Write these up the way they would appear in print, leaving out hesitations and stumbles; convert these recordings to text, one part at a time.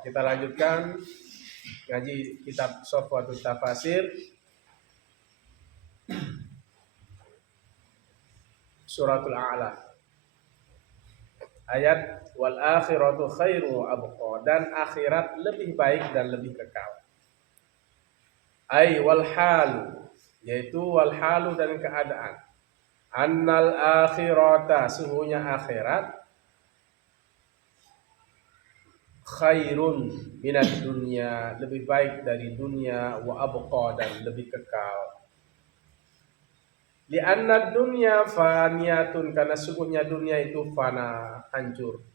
Kita lanjutkan ngaji kitab Safwatul Tafasir Suratul A'la. Ayat wal akhiratu khairu wa abqa, dan akhirat lebih baik dan lebih kekal. Ai wal halu, yaitu wal halu dan keadaan. Annal akhirata, sungguhnya akhirat, khairun minad dunya, lebih baik dari dunia, wa abqa, dan lebih kekal. Li'anna dunya faniyatun, karena sungguhnya dunia itu fana, hancur.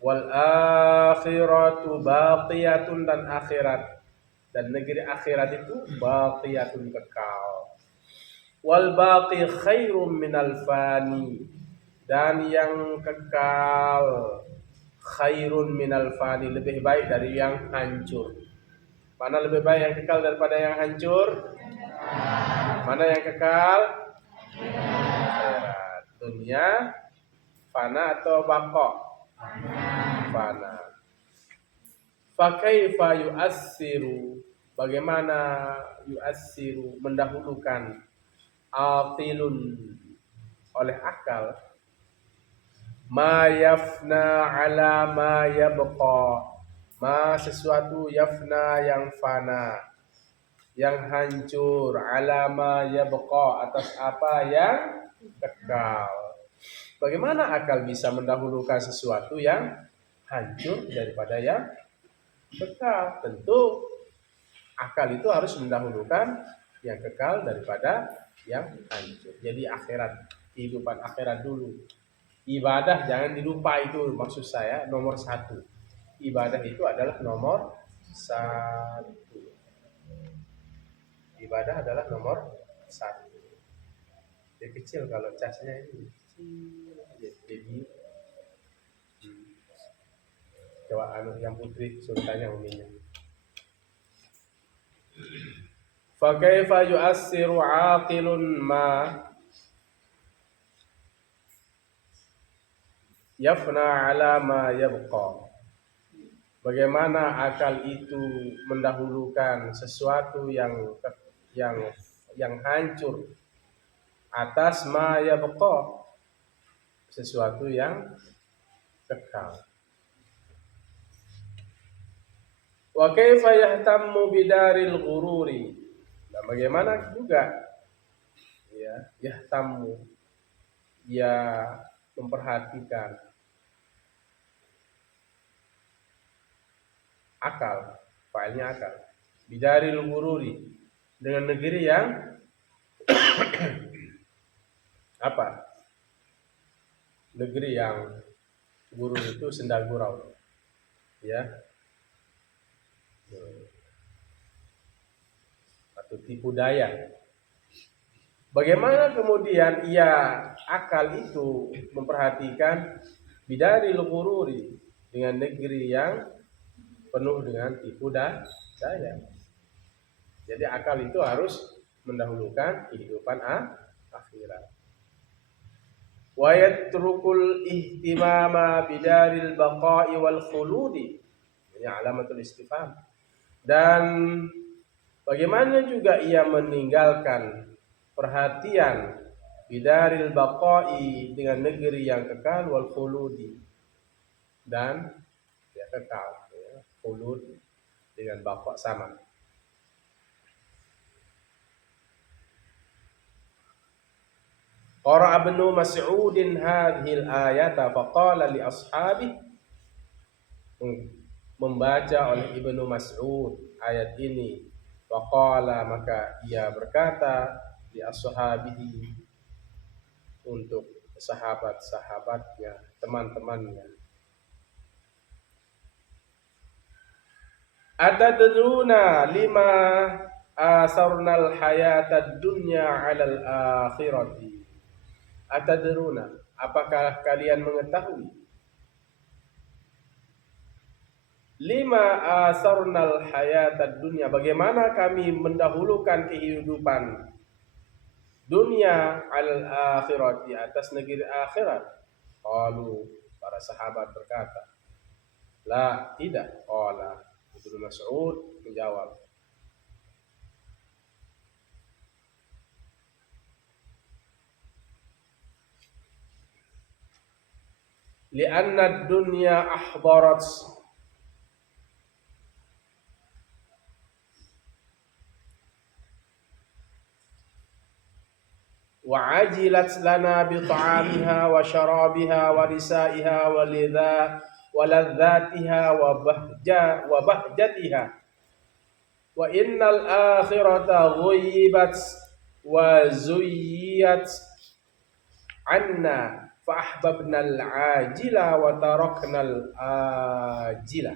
Wal akhiratu baqiyatun, dan akhirat dan negeri akhirat itu baqiyatun, kekal. Wal baqi khairum minal fani, dan yang kekal khairun minal fani, lebih baik dari yang hancur. Mana lebih baik yang kekal daripada yang hancur? Mana yang kekal? Akhirat. Dunia fana atau baqa? Fana. Fa kaifa yu'assiru, bagaimana yu'assiru, mendahulukan, aqilun, oleh akal, ma yafna ala ma yabqa, ma sesuatu, yafna yang fana, yang hancur, ala ma yabqa, atas apa yang kekal. Bagaimana akal bisa mendahulukan sesuatu yang hancur daripada yang kekal? Tentu akal itu harus mendahulukan yang kekal daripada yang hancur. Jadi akhirat, kehidupan akhirat dulu. Ibadah jangan dilupa, itu maksud saya nomor satu. Ibadah itu adalah nomor satu. Ibadah adalah nomor satu. Dia kecil kalau casnya ini kecil. Jadi coba yang putri suruh tanya uminya. Fa kaifa yu'assiru 'aqilun ma yafna 'ala ma yabqa. Bagaimana akal itu mendahulukan sesuatu yang hancur atas ma yabqa, sesuatu yang kekal. Wa kaifa yahtammu bidaril ghururi, dan bagaimana juga ya yahtammu, ya memperhatikan akal, failnya akal, bidaril ghururi, dengan negeri yang apa? Negeri yang guru itu sendal gurau, ya, atau tipu daya. Bagaimana kemudian akal itu memperhatikan bidaril ghururi, dengan negeri yang penuh dengan tipu daya. Jadi akal itu harus mendahulukan kehidupan akhirat. Wa yatrukul ihtimama bidaril baqa'i wal khuludi, ini alamatul istifham. Dan bagaimana juga ia meninggalkan perhatian bidaril baqa'i, dengan negeri yang kekal, wal khuludi, dan ya kekal, ya, khulud dengan baqa sama. Qara'a Ibnu Mas'udin hadhil ayata faqala li ashabi, membaca oleh Ibnu Mas'ud ayat ini, faqala, maka ia berkata, li ashabihi, untuk sahabat-sahabatnya, teman-temannya, atadruna lima asarnal hayatad dunya 'alal akhirati. Atadruna, apakah kalian mengetahui, lima asarnal hayatad dunya, bagaimana kami mendahulukan kehidupan dunia, al akhirati, atas negeri akhirat? Qalu, para sahabat berkata, La, tidak. Qala. Ibnu Mas'ud menjawab. Li'anna ad-dunya ahdarat wa ajilat lana bi ta'amiha wa syarabiha wa nisaiha wa lidha wa ladzatiha wa bahjatiha wa innal akhirata ghuyyibat wa zuyyiyat anna fa ahbabna al-ajila wa tarakna al-ajila.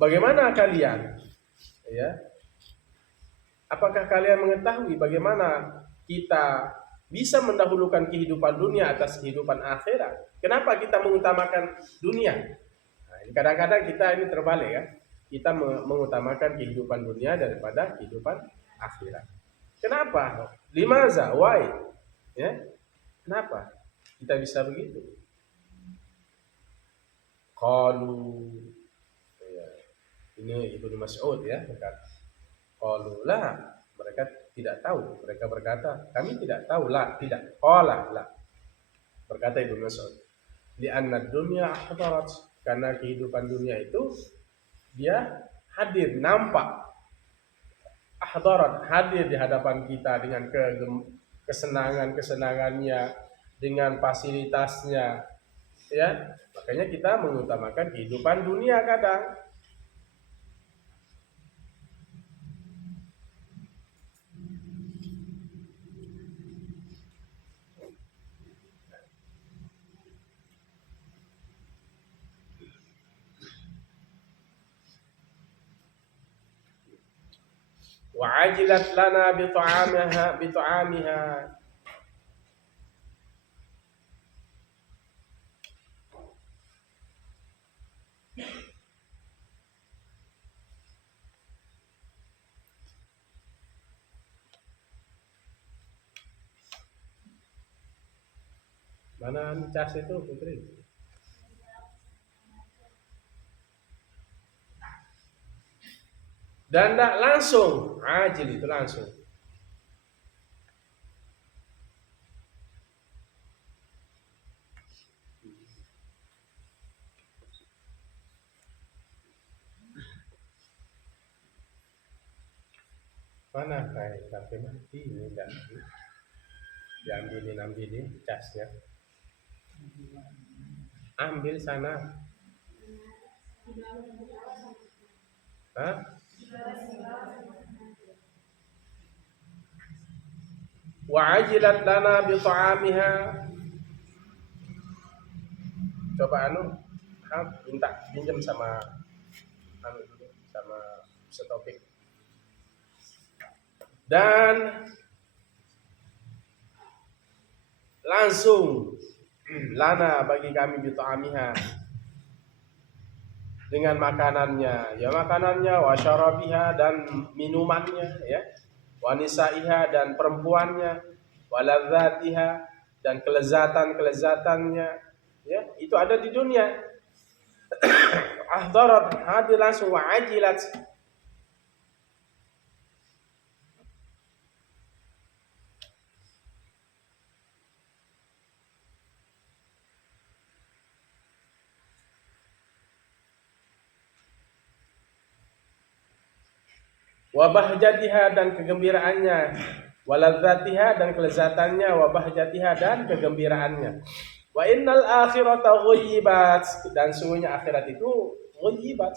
Bagaimana kalian? Ya, apakah kalian mengetahui bagaimana kita bisa mendahulukan kehidupan dunia atas kehidupan akhirat? Kenapa kita mengutamakan dunia? Nah, kadang-kadang kita ini terbalik ya. Kita mengutamakan kehidupan dunia daripada kehidupan akhirat. Kenapa? Limaza? Why? Ya, kenapa kita bisa begitu? Qalu, ya, ini Ibnu Mas'ud ya berkata. Qalu la, mereka tidak tahu. Mereka berkata, kami tidak tahu. La, tidak. Qala la, berkata Ibnu Mas'ud. Li'anna dunya ahdarat, karena kehidupan dunia itu dia hadir, nampak. Ahdarat, hadir di hadapan kita dengan kesenangannya, dengan fasilitasnya, ya. Makanya kita mengutamakan kehidupan dunia kadang. Wa ajilat lana bi ta'amiha. Mana cas itu Putri? Dan tidak langsung, ajil itu langsung. Mana kayak sampai mati ini dan diambilin casnya. Ambil sana. Hah? Wa ajilat lana bi ta'amiha. Coba minta pinjam sama sama setopik. Dan langsung lana bagi kami bi ta'amiha, dengan makanannya, ya makanannya, wa syarabiha dan minumannya, ya, wa nisaiha dan perempuannya, wa ladzatiha dan kelezatan-kelezatannya, ya, itu ada di dunia. Ahdarat, hadir langsung, wa ajilat, wa bahjatiha dan kegembiraannya, wa ladzatiha dan kelezatannya, wa bahjatiha dan kegembiraannya. Wa innal akhirata ghuyyibat, dan sungguhnya akhirat itu ghuyyibat,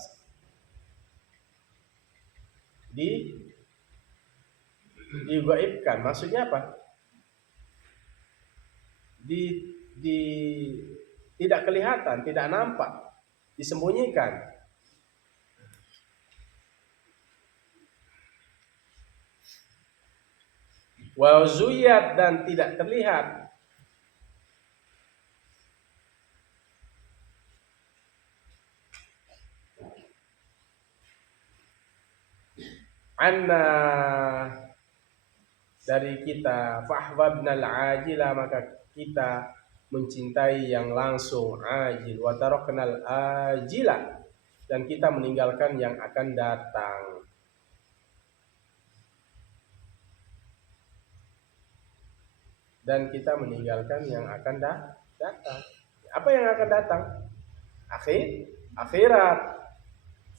digaibkan. Maksudnya apa? Di tidak kelihatan, tidak nampak, disembunyikan. Wa zuyat dan tidak terlihat. Anna, dari kita, fahwabnal ajila, maka kita mencintai yang langsung ajil wa taraknal ajila, dan kita meninggalkan yang akan datang. Dan kita meninggalkan yang akan datang. Apa yang akan datang? Akhirat.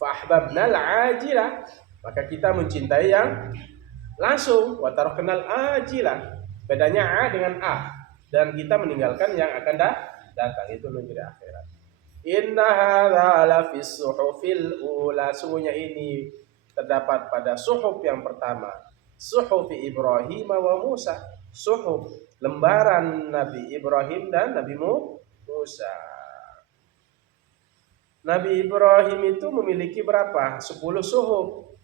Fa ahbabnal ajila, maka kita mencintai yang langsung, wa taraknal ajila. Bedanya a dengan a, dan kita meninggalkan yang akan datang, itu negeri akhirat. Inna hadza la fis suhufil ula, sungguhnya ini terdapat pada suhuf yang pertama, suhuf Ibrahim wa Musa, suhuf lembaran Nabi Ibrahim dan Nabi Musa. Nabi Ibrahim itu memiliki berapa? 10 suhuf.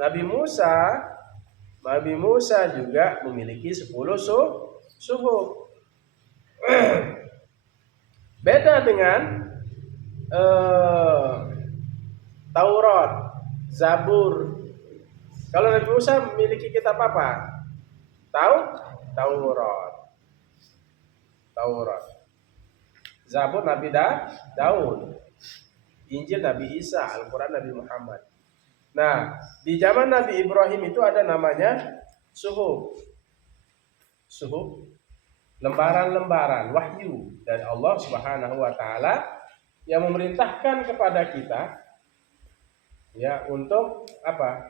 Nabi Musa juga memiliki 10 suhuf. Beda dengan Taurat, Zabur. Kalau Nabi Musa memiliki kitab apa? Taurat. Zabur Nabi Daud. Injil Nabi Isa, Al-Quran Nabi Muhammad. Nah, di zaman Nabi Ibrahim itu ada namanya suhuf, lembaran-lembaran wahyu dari Allah Subhanahu wa taala yang memerintahkan kepada kita ya untuk apa?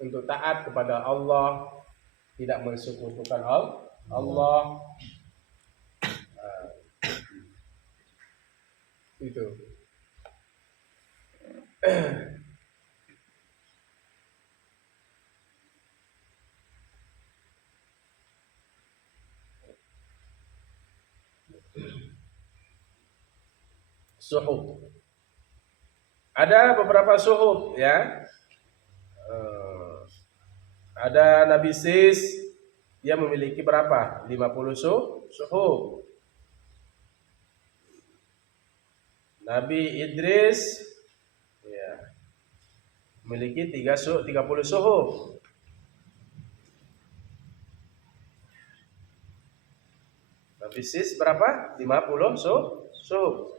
Untuk taat kepada Allah, tidak mensekutukan Allah. Nah, itu. Suhuf. Ada beberapa suhuf ya. Ada Nabi Sis, dia memiliki berapa? 50 suhuf. Nabi Idris ya, memiliki 30 suhuf. Nabi Sis berapa? 50 suhuf.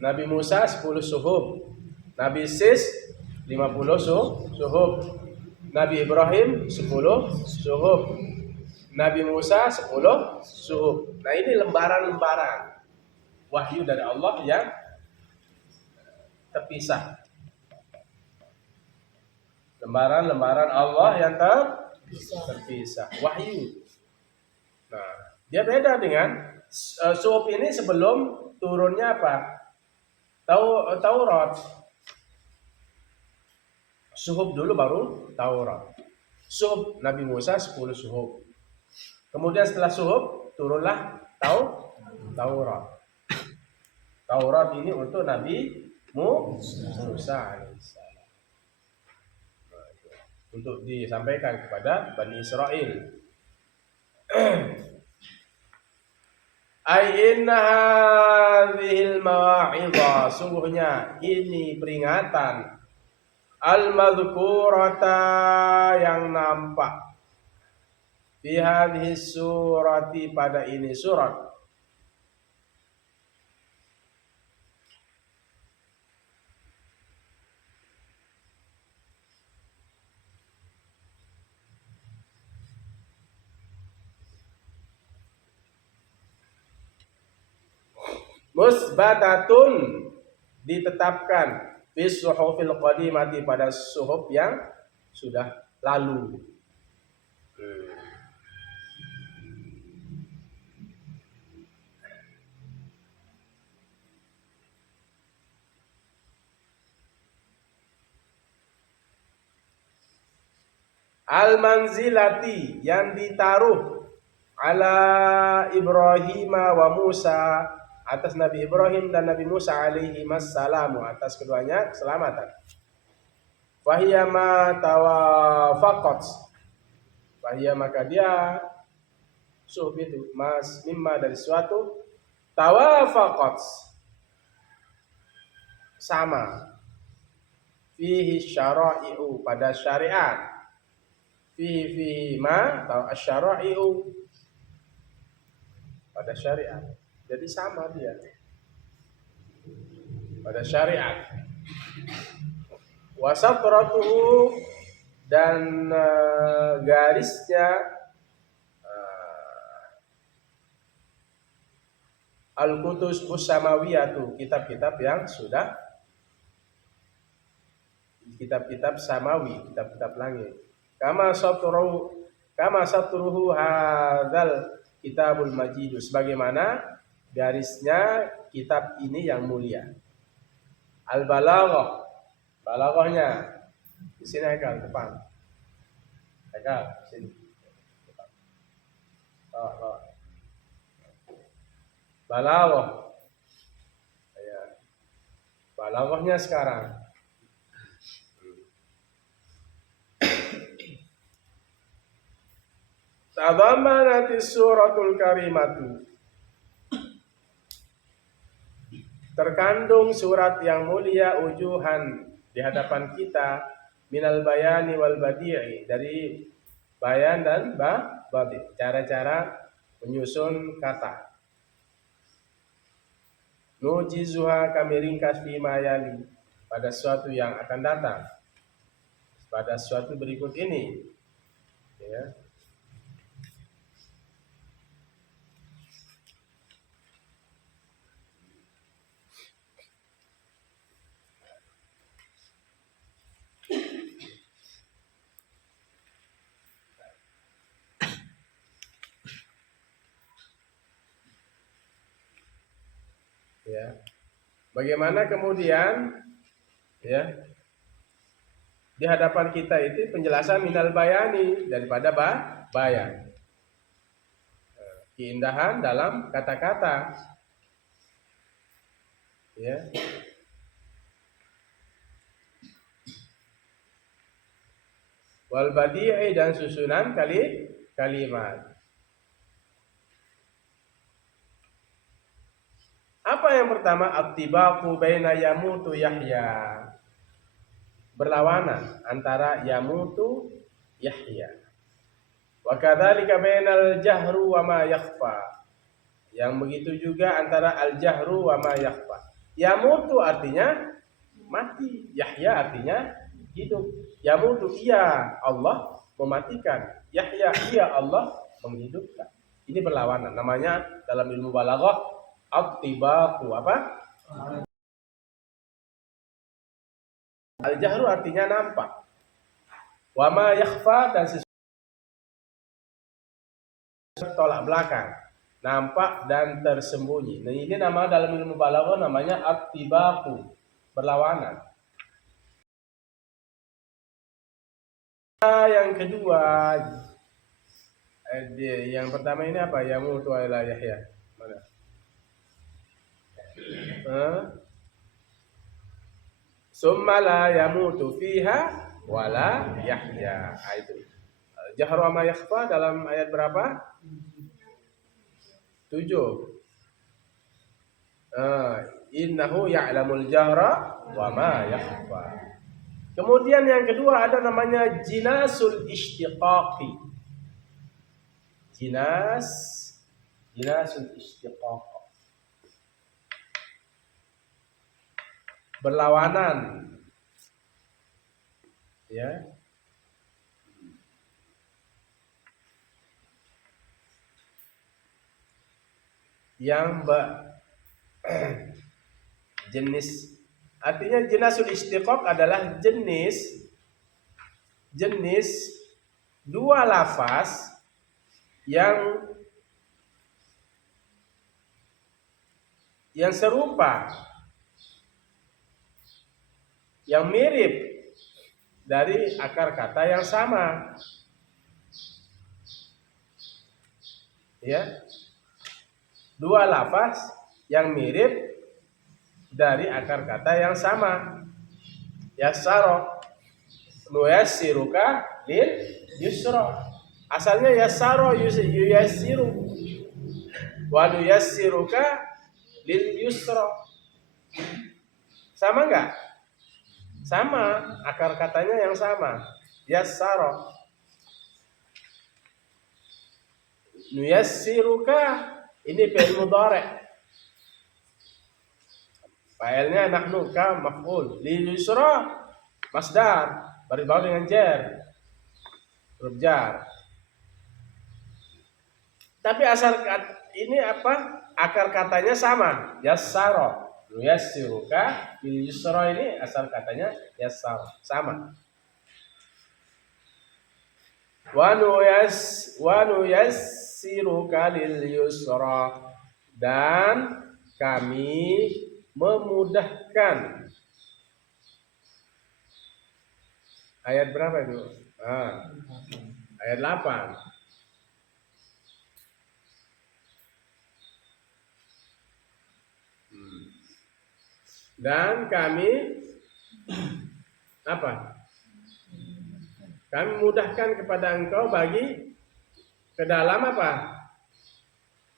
Nabi Musa 10 suhuf. Nabi Sis 50 suhuf. Nabi Ibrahim 10 suhuf. Nabi Musa 10 suhuf. Nah, ini lembaran-lembaran wahyu dari Allah yang terpisah. Lembaran-lembaran Allah yang terpisah. Wahyu. Nah, dia beda dengan suhuf ini sebelum turunnya apa? Taurat. Suhuf dulu baru Taurat. Suhuf Nabi Musa 10 suhuf. Kemudian setelah suhuf turunlah Taurat. Taurat ini untuk Nabi Musa alaihissalam, untuk disampaikan kepada Bani Israel. Ai inna hadhil mawa'idha, sungguhnya ini peringatan, al-madhkurata yang nampak, fi hadhihi surati pada ini surat. Musbatatun, ditetapkan, fi suhufil qadimati pada suhuf yang sudah lalu. Al-manzilati, yang ditaruh, ala Ibrahim wa Musa, atas Nabi Ibrahim dan Nabi Musa alaihi wassalamu, atas keduanya keselamatan. Fahiya ma tawafaqat, fahiya maka dia suhuf itu mas mimma dari suatu, tawafaqat sama, fihi syara'i'u pada syariat, fihi ma atau asyara'i'u pada syariat. Jadi sama dia pada syariat. Wasatratuhu dan garisnya al-kutubus samawiyatu, kitab-kitab yang sudah kitab-kitab samawi, kitab-kitab langit. Kama satruhu hadzal kitabul majid, sebagaimana garisnya kitab ini yang mulia. Al-balaghah, balaghahnya di sini Haikal depan. Haikal sini. Oh. Balaghah. Ya. Balaghahnya sekarang. Tadamanatis suratul karimatu, terkandung surat yang mulia ujuhan di hadapan kita minal bayani wal badi'i, dari bayan dan badi, cara-cara menyusun kata. Nujizuha, kami ringkas fi mayali, pada sesuatu yang akan datang, pada sesuatu berikut ini, ya. Ya. Bagaimana kemudian, ya, di hadapan kita itu penjelasan minal bayani, daripada bayan. Keindahan dalam kata-kata, ya. Wal badi'i, dan susunan kalimat. Apa yang pertama? At-tibaqu baina yamutu Yahya, berlawanan antara yamutu Yahya. Wa kadzalika bainal jahru wa ma yakhfa, yang begitu juga antara al-jahru wa ma yakhfa. Yamutu artinya mati, Yahya artinya hidup. Yamutu, iya Allah mematikan, Yahya, iya Allah menghidupkan. Ini berlawanan, namanya dalam ilmu balaghah at-tibaqu apa? Al-jahru artinya nampak. Wa ma yakhfa, dan sesuatu tolak belakang, nampak dan tersembunyi. Nah, ini nama dalam ilmu balaghah namanya at-tibaqu, berlawanan. Yang kedua, yang pertama ini apa? Yamutu ala Yahya. Mana? Summa la yamutu fiha wala Yahya. Itu. Jahru ma yakhfa dalam ayat berapa? 7. Innahu ya'lamul jahra wa ma yakhfa. Kemudian yang kedua ada namanya jinasul istiqaqi. Jinasul istiqaq, berlawanan, ya. Yang jenis, artinya jinasul istiqaq adalah jenis dua lafaz yang serupa, yang mirip dari akar kata yang sama, ya. Dua lafaz yang mirip dari akar kata yang sama. Yassara, nuyassiruka lil yusra. Asalnya yassara yuyassiru, wa nuyassiruka lil yusra. Sama enggak? Sama, akar katanya yang sama. Yassara. Nuyassiruka ini fi'il mudhari'. Fa'ilnya nahnu ka maf'ul. Lil yusra masdar beribaut dengan jar. Huruf jar. Tapi asal ini apa? Akar katanya sama. Yassara. Nuyassiruka lil yusra ini asal katanya yassara. Sama. Wa nuyassiruka lil yusra. Dan kami memudahkan. Ayat berapa itu? Ayat 8. Dan kami apa? Kami mudahkan kepada engkau bagi ke dalam apa?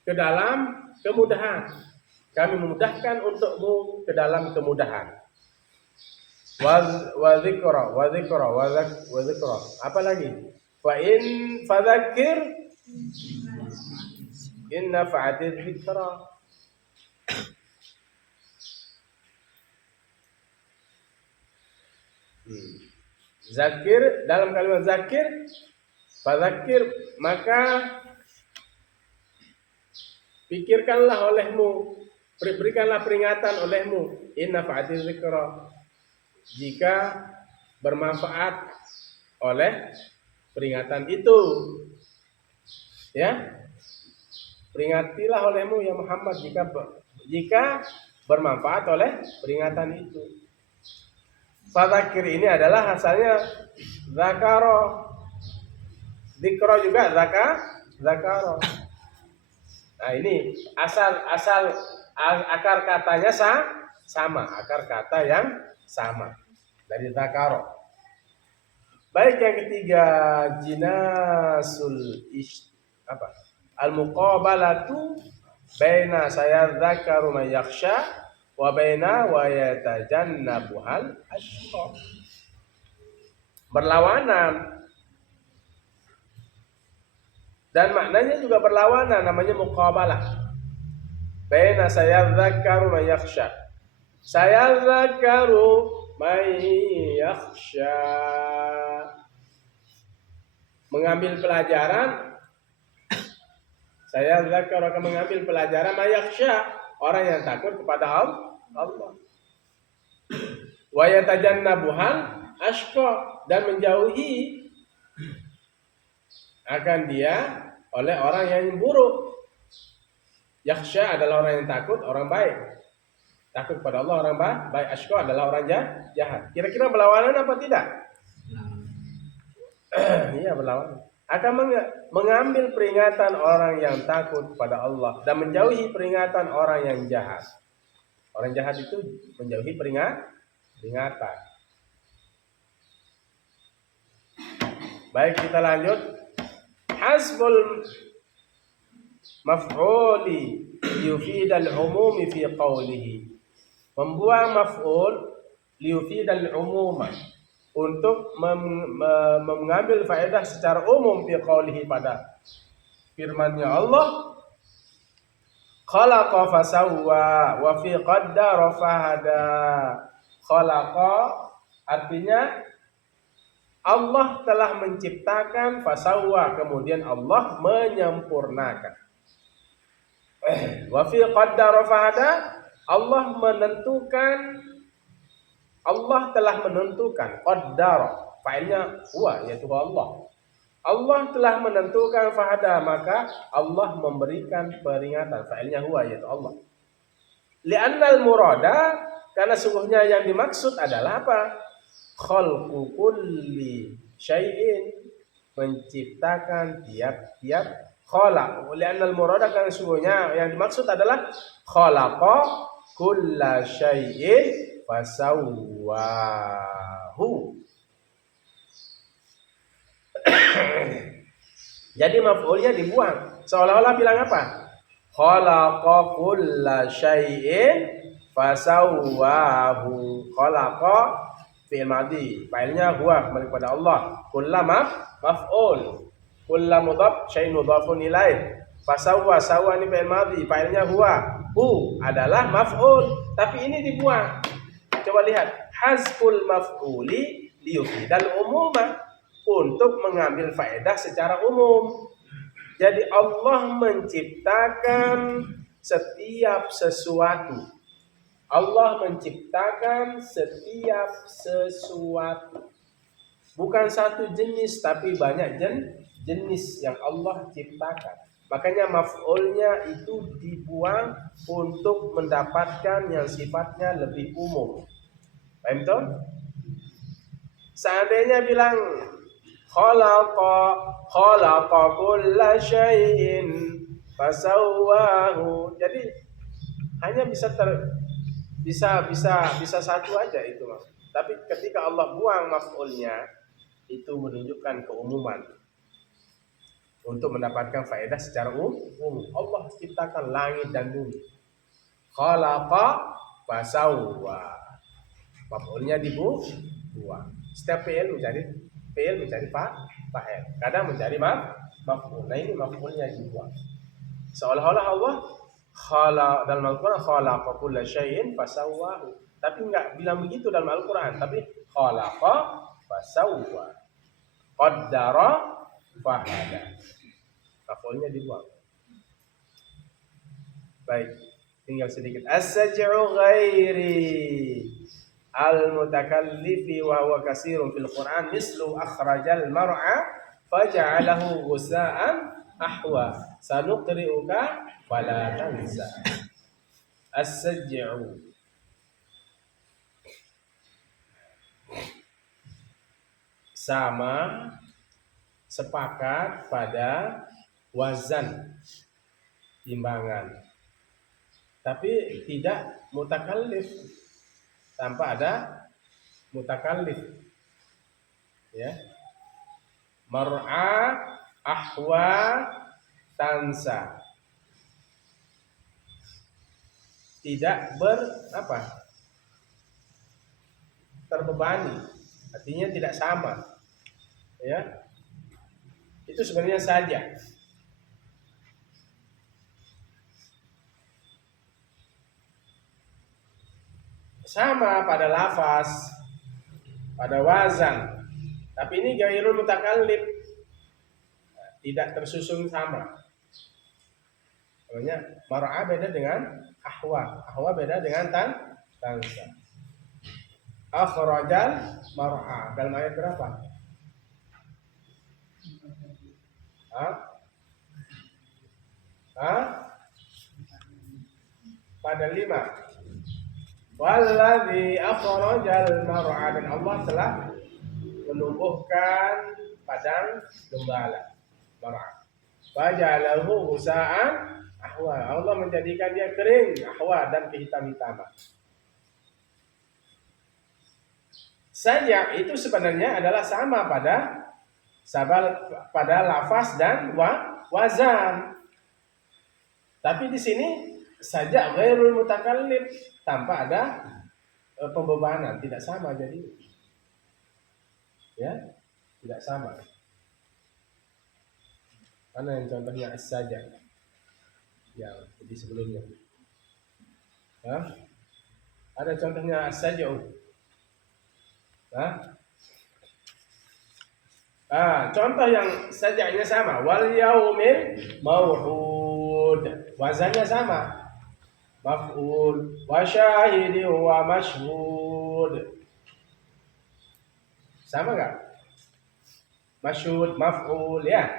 Ke dalam kemudahan. Kami memudahkan untukmu ke dalam kemudahan. Wa dzikra. Apa lagi? Fa in fadzakir in nafa'ati dzikra. Zakir, dalam kalimat zakir, fadzakir, maka pikirkanlah olehmu, berikanlah peringatan olehmu, in nafa'ati dzikra, jika bermanfaat oleh peringatan itu. Ya, peringatilah olehmu ya Muhammad jika bermanfaat oleh peringatan itu. Fadzakir ini adalah asalnya zakaro, dzikra juga zakaro. Nah ini asal akar katanya sama, akar kata yang sama dari zakaro. Baik, yang ketiga jinasul al-muqabalatu baina sayadzakaru man yakhsha wa baina wa yatajannabuhal asyqa. Berlawanan dan maknanya juga berlawanan, namanya muqabalah. Baina sayadzakaru man yakhsha. Sayadzakaru man yakhsha, mengambil pelajaran. Sayadzakaru akan mengambil pelajaran man yakhsha, orang yang takut kepada Allah. Wa yatajannabuhal asyqa, dan menjauhi akan dia oleh orang yang buruk. Yakhsha adalah orang yang takut, orang baik. Takut pada Allah orang baik. Asyqa adalah orang jahat. Kira-kira berlawanan apa tidak? Iya, berlawanan. Akan mengambil peringatan orang yang takut pada Allah dan menjauhi peringatan orang yang jahat. Orang jahat itu menjauhi peringatan. Baik, kita lanjut. Hasbul maf'uli yufidal umumi fi qawlihi. Membuang maf'ul liyufidal umuma, untuk mengambil faedah secara umum fi qawlihi, pada firman-Nya Allah, khalaqa fasawwa wa fi qaddara fahada. Khalaqa artinya Allah telah menciptakan, fasawwa kemudian Allah menyempurnakan. Wa fi qaddara fahada, Allah telah menentukan. Qaddara, fa'ilnya huwa, yaitu Allah. Allah telah menentukan fahada, maka Allah memberikan peringatan. Fa'ilnya huwa, yaitu Allah. Li'annal murada, karena sungguhnya yang dimaksud adalah apa? Khalqu kulli syai'in, menciptakan tiap-tiap khalaq. Li'annal murada, karena sungguhnya yang dimaksud adalah khalaqa kulla syai'in fasawwahu. Jadi maf'ulnya dibuang, seolah-olah bilang apa? Khalaqa kulla syai'in fasawwahu. Khalaqa fi'il madhi, fa'ilnya huwa, kembali kepada Allah. Kulla maf'ul. Kullu mudhaf syai' mudhafun ilaih. Fasawwa, sawwa ini fi'il madhi, fa'ilnya huwa. Hu adalah maf'ul, tapi ini dibuang. Coba lihat, hazful maf'uli liyufidal umuma, untuk mengambil faedah secara umum. Jadi Allah menciptakan setiap sesuatu. Allah menciptakan setiap sesuatu. Bukan satu jenis, tapi banyak jenis yang Allah ciptakan. Makanya maf'ulnya itu dibuang untuk mendapatkan yang sifatnya lebih umum. Paham tuh? Seandainya bilang khalaqa kulla syai'in fasawwahu. Jadi hanya bisa satu aja itu, Mas. Tapi ketika Allah buang maf'ulnya, itu menunjukkan keumuman untuk mendapatkan faedah secara umum. Allah ciptakan langit dan bumi. Khalaqa fasawwa. Maf'ulnya dibuang. Setiap fi'il menjadi fa'il. Kadang menjadi maf'ul. Nah, ini maf'ulnya dibuang. Seolah-olah Allah dalam Al-Quran khalaqa kulla syai'in fasawwahu. Tapi enggak bilang begitu dalam Al-Quran, tapi khalaqa fasawwa, qaddara fahada. Maf'ulnya dibuang. Baik, tinggal sedikit. As-saj'u ghairi al-mutakallifi wa huwa kasirun fil Qur'an mislu akhrajal mar'a faja'alahu ghusa'an ahwa sanuqri'uka fala tansa. As-saj'u sama, sepakat pada wazan, timbangan, tapi tidak mutakallif, tanpa ada mutakallif, ya. Mar'a, ahwa, tansa, tidak terbebani, artinya tidak sama, ya. Itu sebenarnya saja. Sama pada lafaz, pada wazan, tapi ini ghairul mutakallif, tidak tersusun sama. Namanya mar'a beda dengan ahwa beda dengan tansa. Akhrajal mar'a dalam ayat berapa? Pada 5. Walladzi akhrajal mar'a, dan Allah telah menumbuhkan padang gembala mar'a. Fajalahu husa'an ahwa, Allah menjadikan dia kering, ahwa, dan kehitam-hitaman. Saja itu sebenarnya adalah sama pada lafaz dan wazan. Tapi di sini saja ghairul mutakallif, tanpa ada pembebanan, tidak sama jadi. Ya, tidak sama. Mana yang contohnya saja? Ya, di sebelumnya. Ada contohnya saja. Contoh yang sajanya sama, wal yaumil mau'ud, wazannya sama, maf'ul, wa syahidin wa mashhud, sama enggak? Mashhud maf'ul, ya.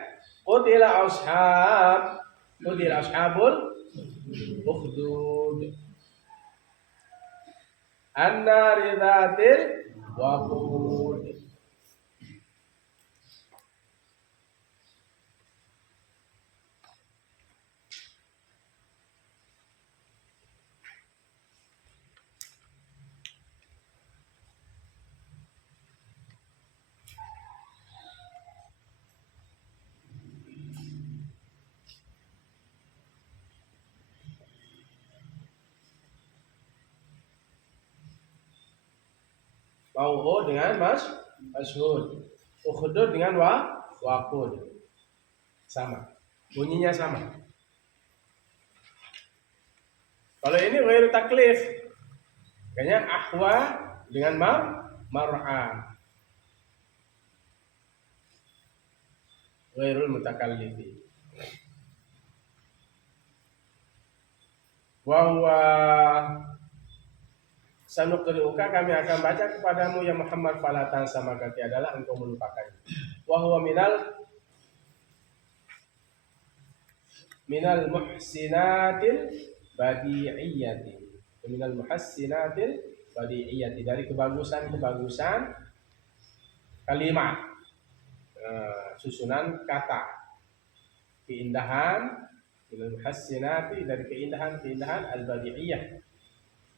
Qutila ashabul ukhdud, an-nari dzatil waqud. Mau'ud dengan mashhud, ukhdud dengan waqud. sama. Bunyinya sama. Kalau ini ghairu taklif. Kayaknya ahwa dengan mar'a. Ghairul mutakallifi. Wa huwa sanuqri'uka, kami akan baca kepadamu ya Muhammad fala tansa, maka tiadalah engkau melupakan. Wa huwa minal muhsinatil badi'iyyati. Minal muhassinatil badi'iyyati, dari kebagusan-kebagusan kalimat, susunan kata, keindahan. Minal muhassinati, dari keindahan al-badi'iyyah,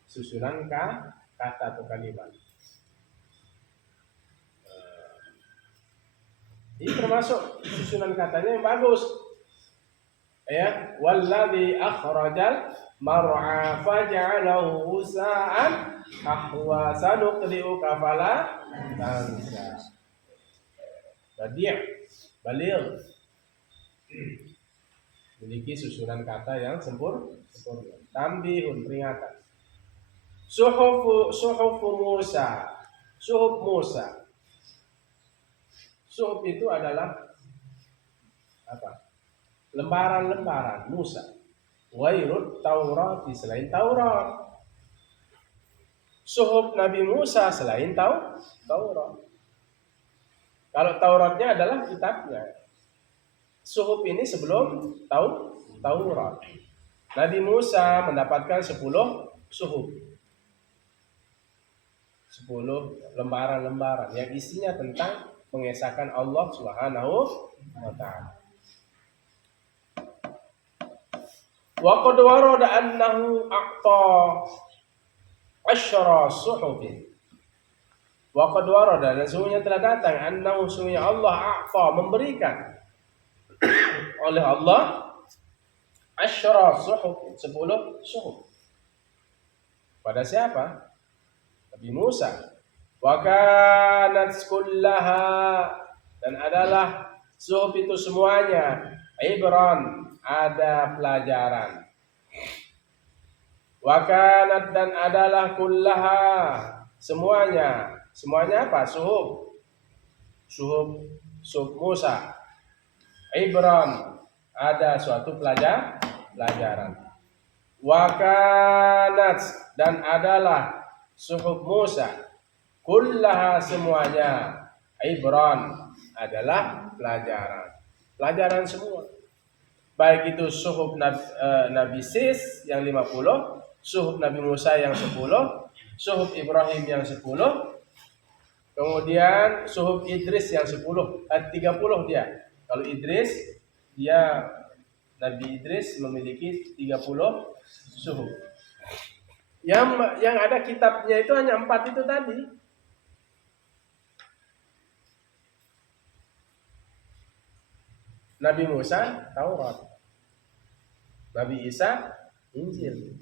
susunan kata atau kalimat. Ini termasuk susunan katanya yang bagus. Ya, walladzi akhrajal mar'a faj'alahu sa'an ahwa sanuqri'uka fala tansa. Badi', baligh, memiliki susunan kata yang sempurna. Tambihun, peringatan. Suhuf Musa. Suhuf itu adalah apa? Lembaran-lembaran Musa. Wairut Taurat, selain Taurat. Suhuf Nabi Musa selain Taurat. Kalau Tauratnya adalah kitabnya. Suhuf ini sebelum Taurat. Nabi Musa mendapatkan 10 suhuf. 10 lembaran-lembaran yang isinya tentang mengesahkan Allah Subhanahu wa ta'ala. Wa qad warada annahu a'ta 10 suhufin. Wa qad warada, dan sesungguhnya telah datang, annahu, sesungguhnya Allah a'ta, memberikan oleh Allah 10 suhufin, 10 suhuf. Pada siapa? Nabi Musa. Wa kanat kullaha, dan adalah suhuf itu semuanya ibran, ada pelajaran. Wa kanat, dan adalah kullaha, semuanya apa? Suhuf Musa ibran, ada suatu pelajaran. Wa kanat, dan adalah suhuf Musa kullaha, semuanya ibran, adalah pelajaran semua. Baik itu suhuf Nabi Sis yang 50, suhuf Nabi Musa yang 10, suhuf Ibrahim yang 10, kemudian suhuf Idris yang 10, 30 dia. Kalau Nabi Idris memiliki 30 suhuf. Yang ada kitabnya itu hanya 4 itu tadi. Nabi Musa Taurat, Nabi Isa Injil,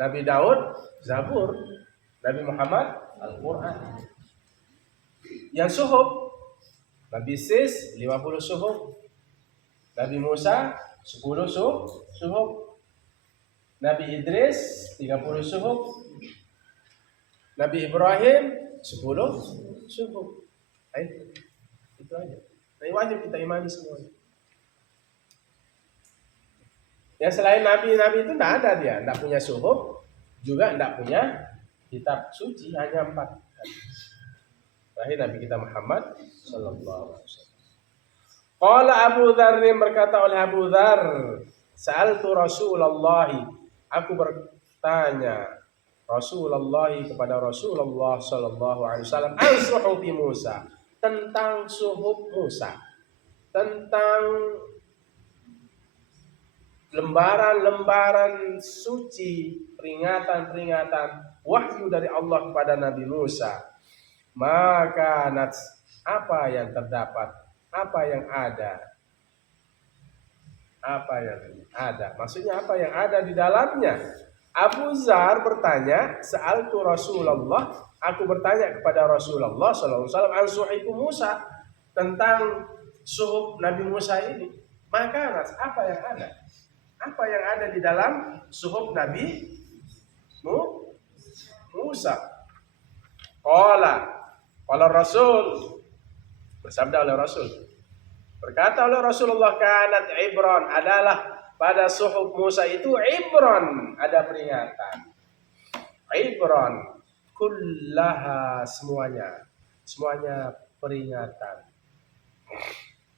Nabi Daud Zabur, Nabi Muhammad Al-Quran. Yang suhuf, Nabi Sis 50 suhuf, Nabi Musa 10 suhuf, Nabi Idris 30 suhuf, Nabi Ibrahim 10 suhuf. Itu aja. Nah, wajib kita imani semuanya. Yang selain Nabi itu tidak ada, dia tidak punya suhuf, juga tidak punya kitab suci, hanya 4. Terakhir Nabi kita Muhammad sallallahu alaihi wasallam. Qala Abu Dzar, berkata oleh Abu Dzar, sa'altu Rasulullah, aku bertanya Rasulullah kepada Rasulullah sallallahu alaihi wasallam, an suhufi Musa, tentang suhuf Musa, tentang lembaran-lembaran suci, peringatan-peringatan wahyu dari Allah kepada Nabi Musa. Maka apa yang terdapat, apa yang ada, maksudnya apa yang ada di dalamnya. Abu Dzar bertanya, sa'altu Rasulullah, aku bertanya kepada Rasulullah sallallahu alaihi wasallam, an suhuf Musa, tentang suhuf Nabi Musa ini. Maka apa yang ada? Apa yang ada di dalam suhuf Nabi Musa? Qala Rasul, bersabda oleh Rasul. Berkata oleh Rasulullah, kanat ibron, adalah pada suhuf Musa itu ibron, ada peringatan. Ibron, kullaha, semuanya peringatan.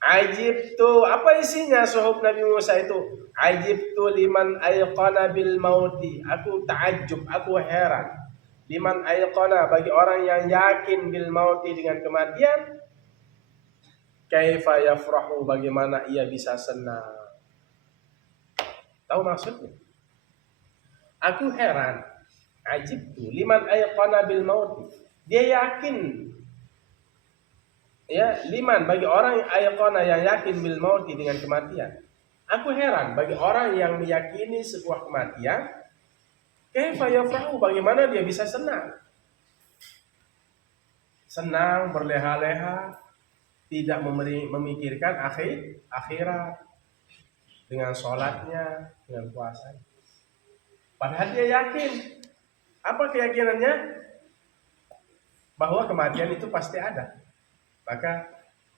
Ajibtu, apa isinya suhuf Nabi Musa itu? Ajibtu liman ayqana bil mauti, aku ta'ajjub, aku heran. Liman ayqana, bagi orang yang yakin bil mauti, dengan kematian. Kaifa yafrahu, bagaimana ia bisa senang. Tahu maksudnya? Aku heran. Ajibtu liman ayqana bil mauti, dia yakin. Ya, liman, bagi orang yang ayqana, yang yakin bil mauti, dengan kematian. Aku heran bagi orang yang meyakini sebuah kematian. Kaifa yafrahu, bagaimana dia bisa senang. Senang, berleha-leha, tidak memikirkan akhirat, dengan sholatnya, dengan puasanya. Padahal dia yakin. Apa keyakinannya? Bahwa kematian itu pasti ada. Maka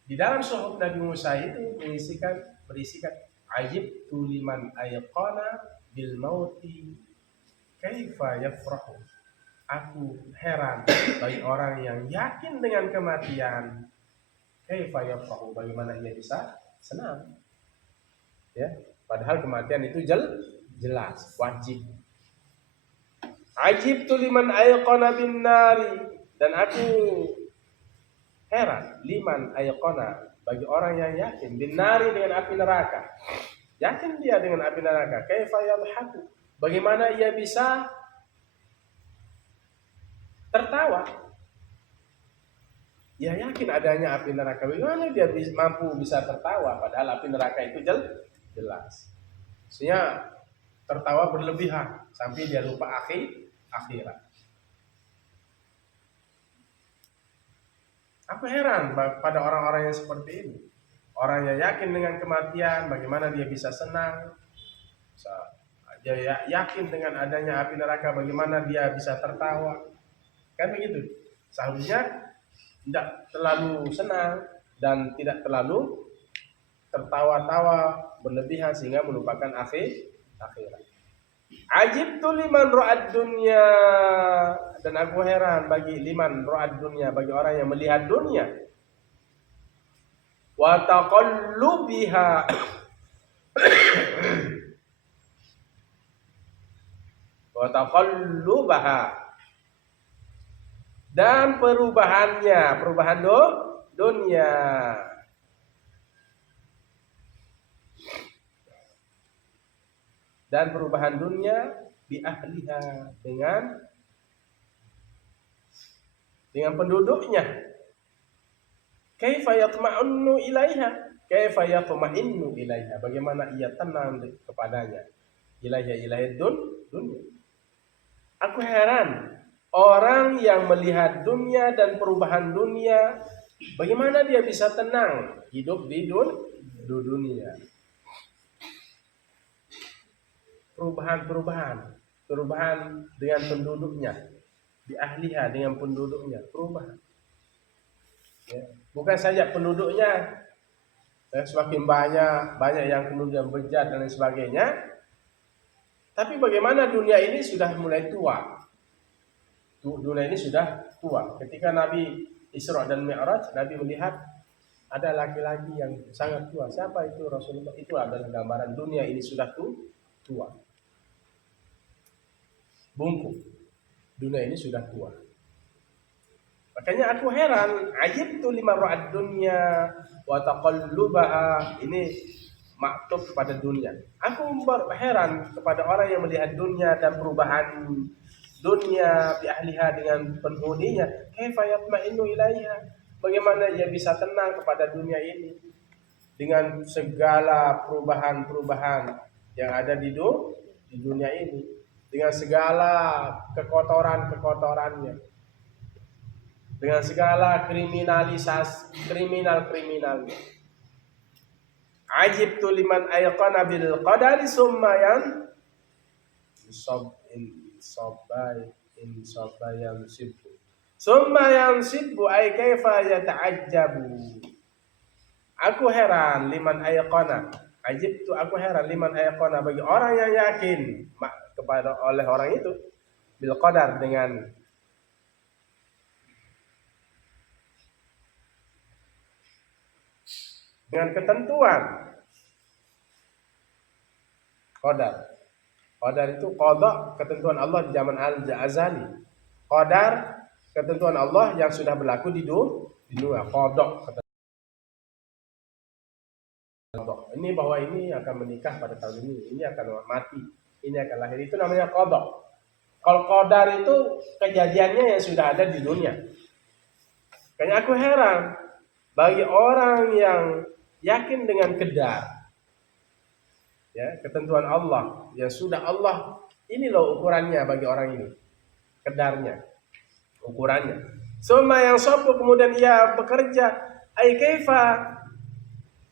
di dalam suhuf Nabi Musa itu berisikan ajibtu liman ayqana bil mauti kaifa yafrahu. Aku heran bagi orang yang yakin dengan kematian. Kaifa yafrahu, bagaimana ia bisa senang. Ya, padahal kematian itu jelas, wajib. Ajibtu liman ayqana bin nari, dan aku heran liman ayqana, bagi orang yang yakin bin nari, dengan api neraka. Yakin dia dengan api neraka. Kaifa yadhaku, bagaimana ia bisa tertawa. Ya yakin adanya api neraka, bagaimana dia mampu bisa tertawa padahal api neraka itu jelas. Maksudnya tertawa berlebihan sampai dia lupa akhirat. Aku heran pada orang-orang yang seperti ini. Orang yang yakin dengan kematian, bagaimana dia bisa senang. Dia yakin dengan adanya api neraka, bagaimana dia bisa tertawa. Kan begitu. Seharusnya tidak terlalu senang dan tidak terlalu tertawa-tawa berlebihan sehingga melupakan akhirat. Ajibtu liman ra'ad dunya, dan aku heran bagi liman ra'ad dunya, bagi orang yang melihat dunia. Wa taqallubiha, wa taqallubaha, dan perubahan dunia. Dan perubahan dunia bi ahliha, dengan penduduknya. Kaifa yatma'innu ilaiha, bagaimana ia tenang kepadanya. Ilaiha dunia. Aku heran orang yang melihat dunia dan perubahan dunia, bagaimana dia bisa tenang hidup di dunia. Perubahan dengan penduduknya, di ahliha, dengan penduduknya, perubahan. Ya. Bukan saja penduduknya, semakin banyak yang kemudian bejat dan lain sebagainya, tapi bagaimana dunia ini sudah mulai tua. Dunia ini sudah tua. Ketika Nabi Isra dan Mi'raj, Nabi melihat ada laki-laki yang sangat tua. Siapa itu? Rasulullah. Itu adalah gambaran dunia ini sudah tua. Bungkuk. Dunia ini sudah tua. Makanya aku heran, ajibtu liman ra'ad dunya wa taqallubaha, ini maktub kepada dunia. Aku heran kepada orang yang melihat dunia dan perubahan dunia bi ahliha, dengan penghuninya. Kaifa yatma'innu ilaiha, bagaimana ia bisa tenang kepada dunia ini dengan segala perubahan yang ada di dunia ini, dengan segala kekotorannya, dengan segala kriminalnya. Ajibtu liman ayqana bil qadari summa yan in sibbu. Summa yang sibbu ay kaifa yata'ajjabu. Aku heran liman ayqana. Ajibtu aku heran liman ayqana bagi orang yang yakin kepada oleh orang itu bil qadar dengan ketentuan qadar. Qadar itu qada, ketentuan Allah di zaman al-azali. Qadar, ketentuan Allah yang sudah berlaku di dunia. Qada. Ini bahwa ini akan menikah pada tahun ini akan mati, ini akan lahir. Itu namanya qada. Kalau qadar itu kejadiannya yang sudah ada di dunia. Kayaknya aku heran bagi orang yang yakin dengan qadar. Ya, ketentuan Allah yang sudah Allah, ini loh ukurannya bagi orang ini. Qadarnya, ukurannya. Summa yang sabu kemudian ia bekerja, ai kaifa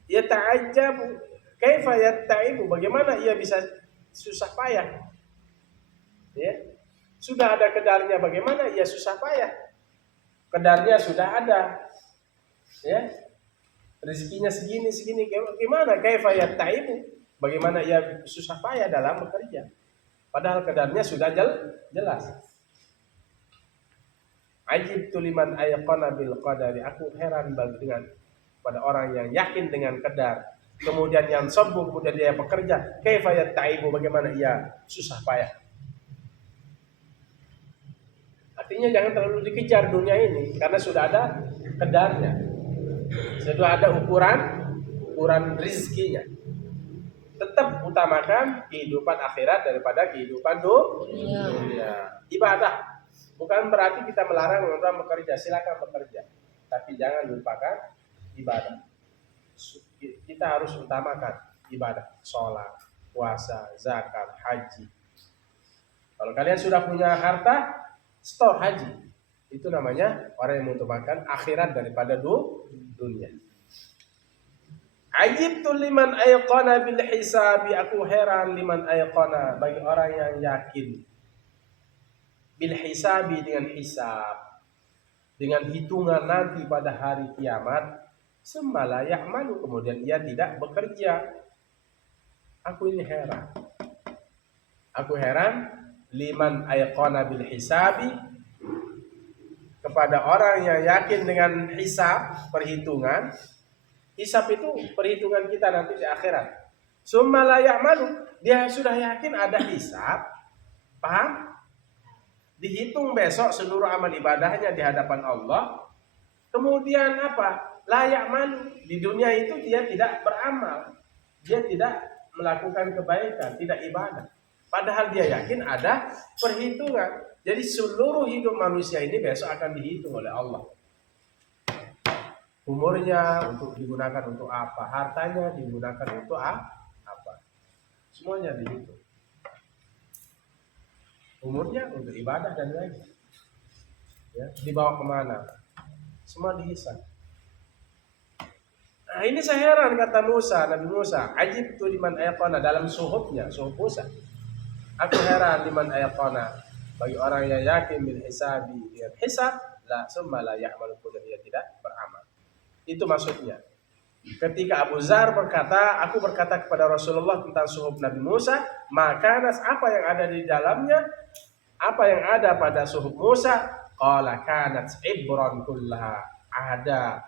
yata'ajjabu, kaifa yatta'ibu, bagaimana ia bisa susah payah. Ya. Sudah ada qadarnya, bagaimana ia susah payah? Qadarnya sudah ada. Ya. Rezekinya segini, gimana kaifa yatta'ibu? Bagaimana ia susah payah dalam bekerja? Padahal qadarnya sudah jelas. Ajibtu liman ayqana bil qadari. Aku heran dengan pada orang yang yakin dengan qadar. Kemudian yang sabu, kemudian dia bekerja. Kaifa yatta'ibu, bagaimana ia susah payah. Artinya jangan terlalu dikejar dunia ini karena sudah ada qadarnya. Sudah ada ukuran rezekinya. Tetap utamakan kehidupan akhirat daripada kehidupan dunia. Ibadah. Bukan berarti kita melarang orang bekerja, silakan bekerja. Tapi jangan lupakan ibadah. Kita harus utamakan ibadah, sholat, puasa, zakat, haji. Kalau kalian sudah punya harta, store haji. Itu namanya orang yang mengutamakan akhirat daripada dunia. Ajibtu liman ayqana bil hisabi. Aku heran liman ayqana bagi orang yang yakin bil hisabi, dengan hisab, dengan hitungan nanti pada hari kiamat. Summa ya'malu, kemudian ia tidak bekerja. Aku ini heran. Aku heran liman ayqana bil hisabi, kepada orang yang yakin dengan hisab, perhitungan. Hisab itu perhitungan kita nanti di akhirat. Summa ya'malu, dia sudah yakin ada hisab, paham? Dihitung besok seluruh amal ibadahnya di hadapan Allah. Kemudian apa? Layak malu. Di dunia itu dia tidak beramal. Dia tidak melakukan kebaikan, tidak ibadah. Padahal dia yakin ada perhitungan. Jadi seluruh hidup manusia ini besok akan dihitung oleh Allah. Umurnya untuk digunakan untuk apa? Hartanya digunakan untuk apa? Semuanya dihitung. Umurnya untuk ibadah dan lain. Ya, dibawa kemana? Semua dihisab. Nah, ini saya heran kata Nabi Musa, ajibtu liman ayqana, dalam suhufnya, suhuf Musa. Aku heran liman ayqana, bagi orang yang yakin bil hisabi, dengan hisab, la summa la ya'malu, dia tidak beramal. Itu maksudnya. Ketika Abu Zar berkata, aku berkata kepada Rasulullah tentang suhuf Nabi Musa, maka apa yang ada di dalamnya, apa yang ada pada suhuf Musa, qala kanat ibran kullaha, ada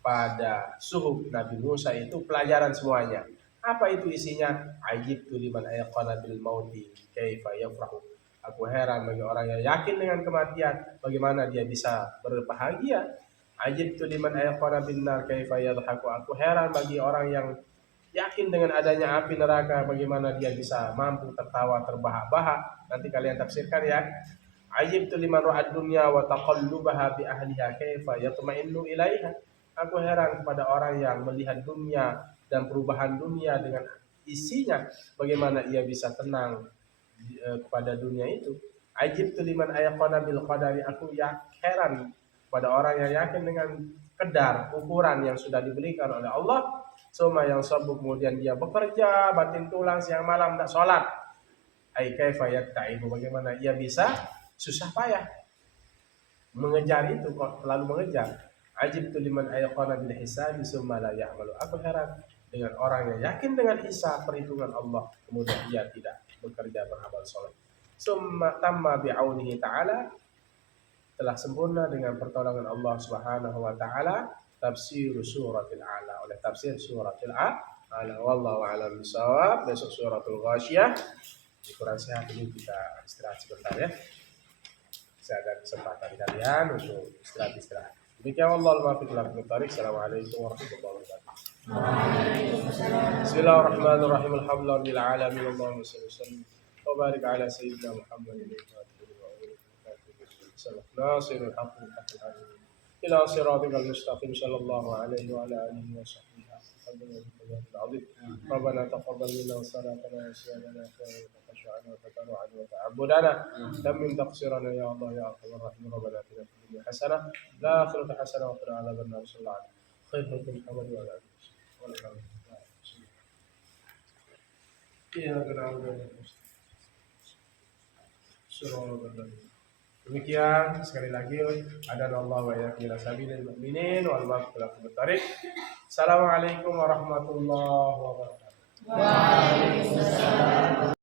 pada suhuf Nabi Musa itu pelajaran semuanya. Apa itu isinya? Ajibtu liman ayqana bil mauti kaifa yafrahu. Aku heran bagi orang yang yakin dengan kematian, bagaimana dia bisa berbahagia. Ajibtu liman ayqana bin nar kaifa yadhaku. Aku heran bagi orang yang yakin dengan adanya api neraka, bagaimana dia bisa mampu tertawa terbahak-bahak. Nanti kalian tafsirkan ya. Ajibtu liman ra'ad dunya wa taqallubaha bi ahliha kaifa yatma'innu ilaiha. Aku heran kepada orang yang melihat dunia dan perubahan dunia dengan isinya, bagaimana ia bisa tenang kepada dunia itu. Ajibtu liman ayqana bil qadari. Aku heran pada orang yang yakin dengan qadar, ukuran yang sudah diberikan oleh Allah. Suma yang sabu kemudian dia bekerja batin tulang siang malam tak sholat. Ai kaifa yatta'ibu, bagaimana ia bisa susah payah mengejar itu, kok terlalu mengejar. Ajibtu liman ayqana bil hisabi summa la ya'malu. Aku heran dengan orang yang yakin dengan hisab perhitungan Allah kemudian dia tidak bekerja beramal soleh. Summa tamma bi'aunihi ta'ala, telah sempurna dengan pertolongan Allah Subhanahu wa taala tafsir suratil A'la, oleh tafsir suratil A'la. Wallahu a'lam bishawab. Besok suratul Ghasyiyah. Kurang sehat ini kita istirahat sebentar ya. Saya ada kesempatan kalian untuk istirahat. Demikian wallahu muwaffiq ila aqwamit thoriq. Assalamualaikum warahmatullahi wabarakatuh. Bismillahirrahmanirrahim. Alhamdulillahil alamin. Allahumma shalli wa sallim wa barik ala sayyidina Muhammadin ناصر الحق بالحق العظيم إلى صراطك المستقيم صلى الله عليه وعلى آله وصحبه العظيم. ربنا تقبل منا صلاتنا وصيامنا وتخشعنا وتضرعنا وتعبدنا تمم تقصيرنا يا الله يا أرحم الراحمين. ربنا آتنا في الدنيا حسنة والآخرة حسنة وقنا عذاب النار. صلى الله عليه خير خلق محمد وعلى آله وصحبه وسلم. Demikian sekali lagi, ada Allah wa yakin sabilil mu'minin wal waqtul tarik. Assalamualaikum warahmatullahi wabarakatuh. Waalaikumsalam.